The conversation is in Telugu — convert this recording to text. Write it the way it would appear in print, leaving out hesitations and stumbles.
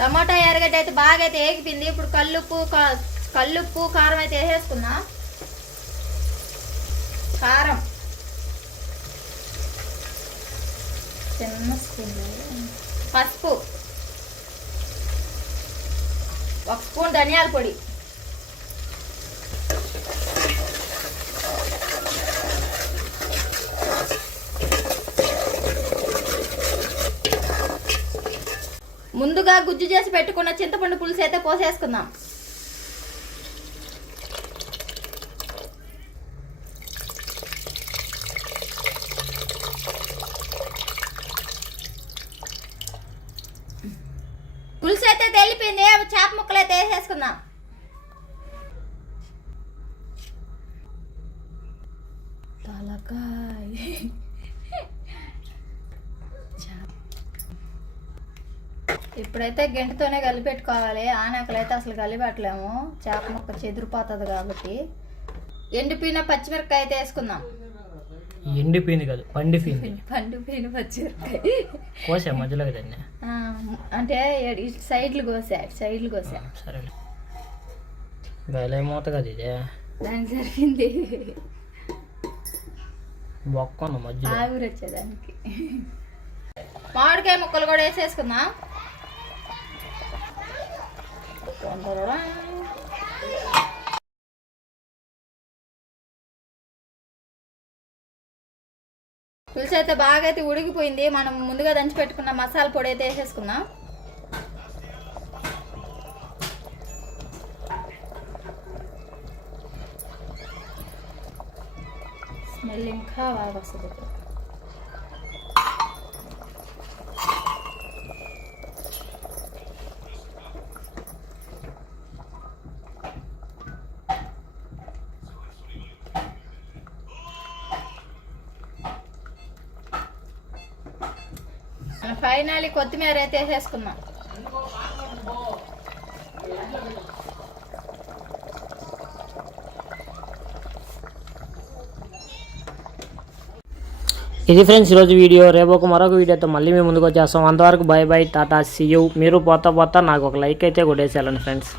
టమాటా ఎర్రగడ్డ అయితే బాగా అయితే ఏగిపోయింది. ఇప్పుడు కల్లుప్పు కారం అయితే వేసేసుకున్నా. కారం చిన్న స్పూన్, పసుపు, 1 స్పూన్ ధనియాల పొడి, ముందుగా గుజ్జు చేసి పెట్టుకున్న చింతపండు పులుసు అయితే పోసేసుకుందాం. పులుసు అయితే తెలిపింది. చేప ముక్కలు అయితే వేసేసుకుందాం. తలకాయ ఇప్పుడైతే గంటతోనే కలిపెట్టుకోవాలి. ఆనకలైతే అసలు కలిపెట్టలేము, చేప ముక్క చెదిరిపోతుంది కాబట్టి. ఎండిపోయిన పచ్చిమిరపకాయ అయితే వేసుకుందాం. ఎండిపోయింది కాదు, పండిపోయిన పచ్చిమిరపకాయ కోసా మధ్యలో కదండి, అంటే సైడ్లు కోసా. సరే వేలేమవుత కదా ఇదే, దానికి జరిగింది బొక్క మధ్య ఆవిరి వచ్చేదానికి. మామిడికాయ ముక్కలు కూడా వేసేసుకుందాం. పులుసు అయితే బాగా అయితే ఉడికిపోయింది. మనం ముందుగా దంచి పెట్టుకున్న మసాలా పొడి అయితే వేసేసుకుందాం. స్మెల్ ఇంకా బాగా వస్తుంది. ఫైనల్లీ కొత్తిమీర అయితే వేసేసుకుందాం. ఇది ఫ్రెండ్స్ ఈరోజు వీడియో. రేపు మరొక వీడియోతో మళ్ళీ మేము ముందుకు వచ్చేస్తాం. అంతవరకు bye bye, tata, see you. మీరు పోతా నాకు ఒక లైక్ అయితే కొట్టేసేయాలండి ఫ్రెండ్స్.